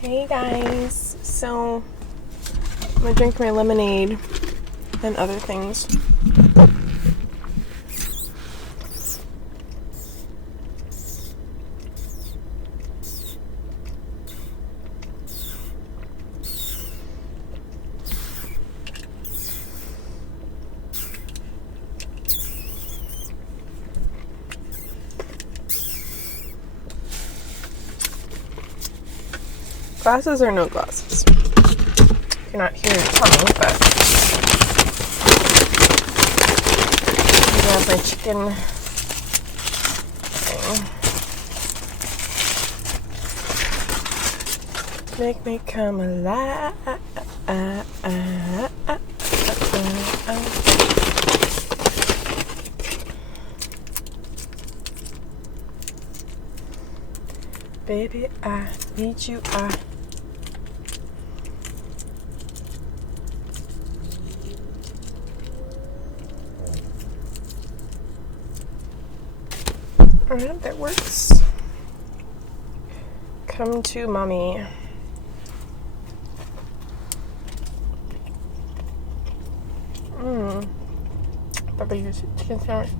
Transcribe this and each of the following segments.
Hey guys, so I'm gonna drink my lemonade and other things. Glasses or no glasses? You're not hearing it coming, but I have my chicken thing. Make me come alive. Baby, I need you. Alright, that works. Come to mommy. Barbecue chicken sandwich.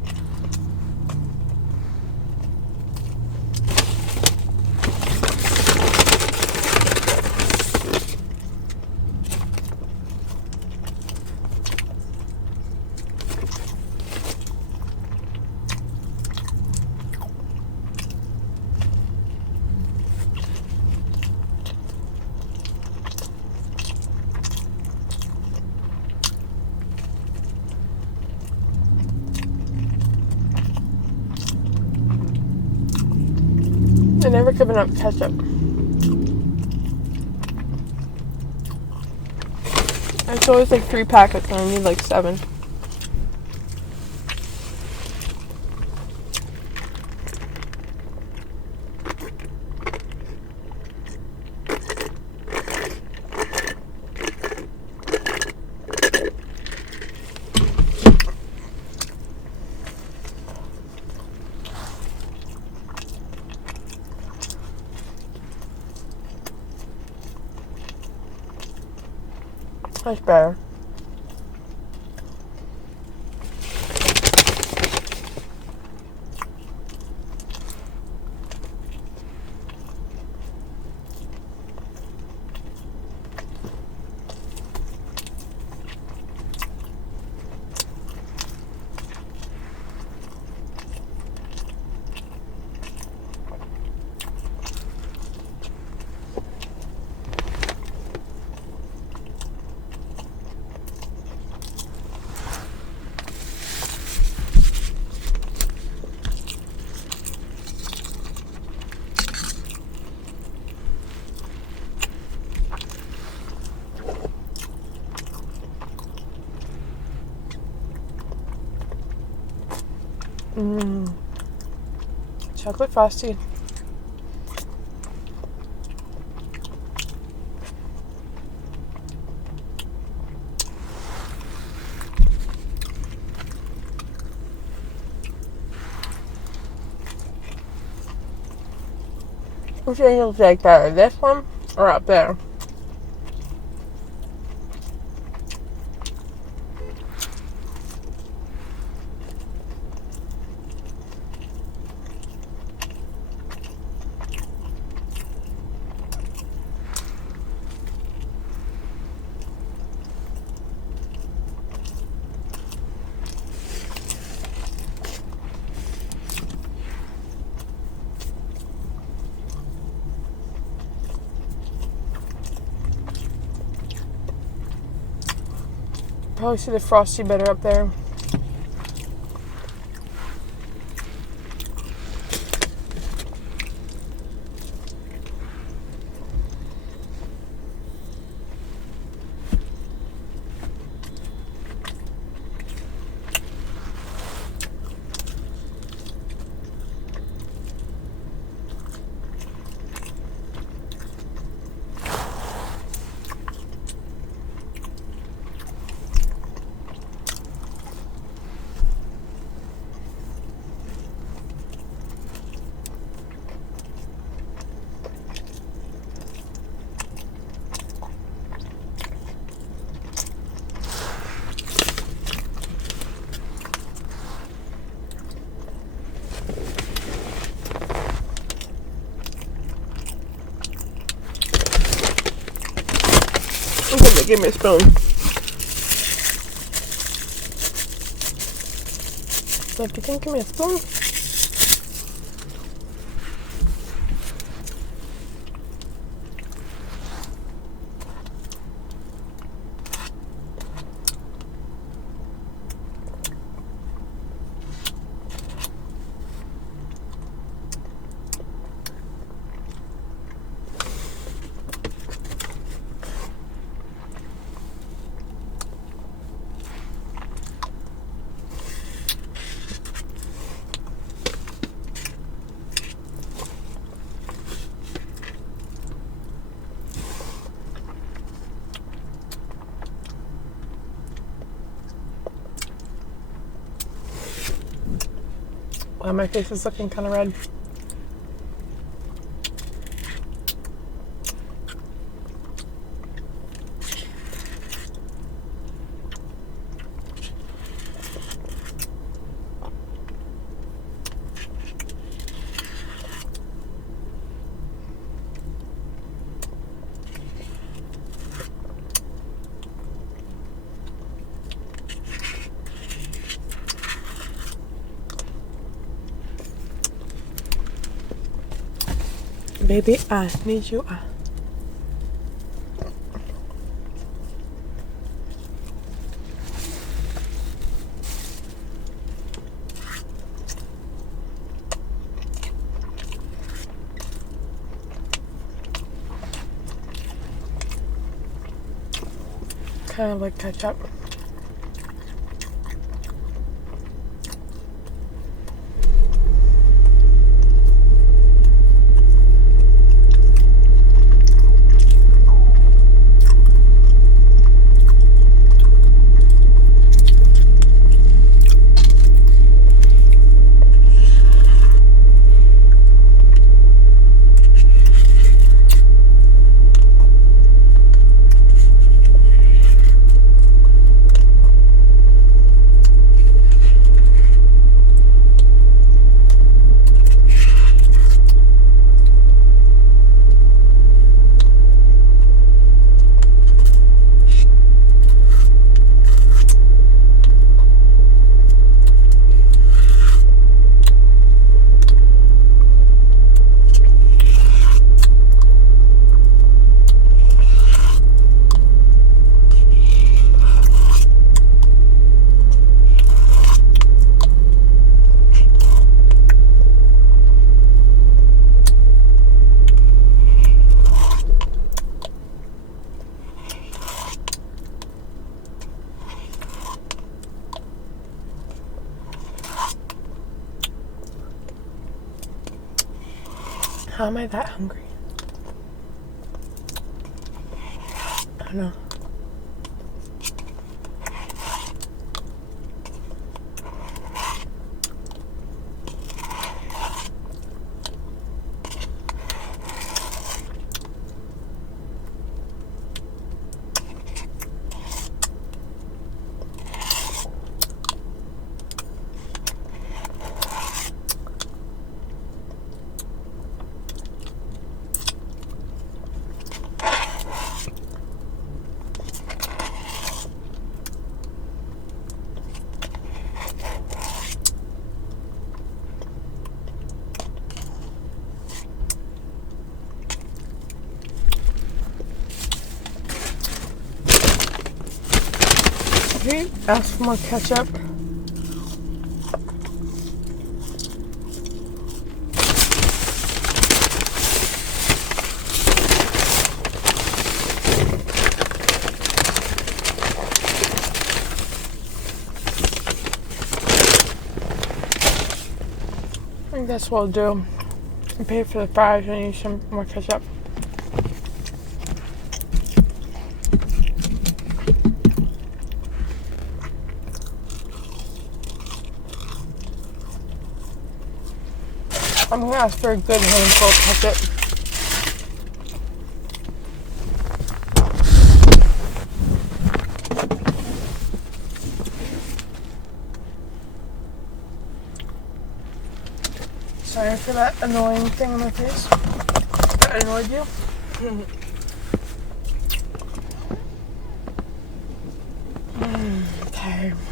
I never given up ketchup. It's always like 3 packets and I need like 7. That's better. Chocolate frosty. Which one you like better, this one or up there? Probably see the frosty better up there. Okay, they gave me a spoon. So if you can give me a spoon. Wow, my face is looking kind of red. Baby, I need you. Kind of like ketchup. How am I that hungry? I don't know. Okay, ask for more ketchup. I think that's what I'll do. I paid for the fries and I need some more ketchup. I'm gonna ask for a good handful of ketchup. Sorry for that annoying thing on my face. That annoyed you? Okay.